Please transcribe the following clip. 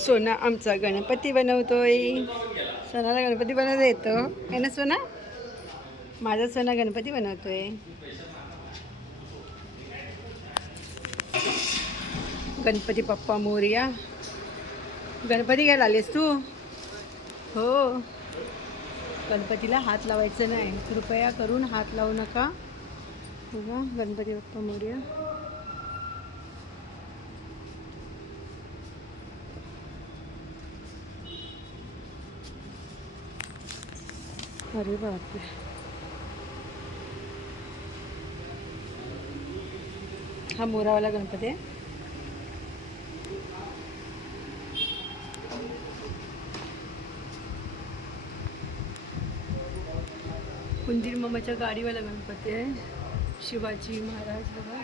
सोना आमचा गणपती बनवतोय. सोनाला गणपती बनवता येतो. आहे ना सोना? माझा सोना गणपती बनवतोय. गणपती पप्पा मोरया. गणपती घ्यायला आलीस तू? हो. गणपतीला हात लावायचं नाही. कृपया करून हात लावू नका. बघा गणपती बाप्पा मोरया. अरे बापरे. हा मोरावाला गणपती आहे. कुंदीर मामाच्या गाडीवाला गणपती आहे. शिवाजी महाराज बघा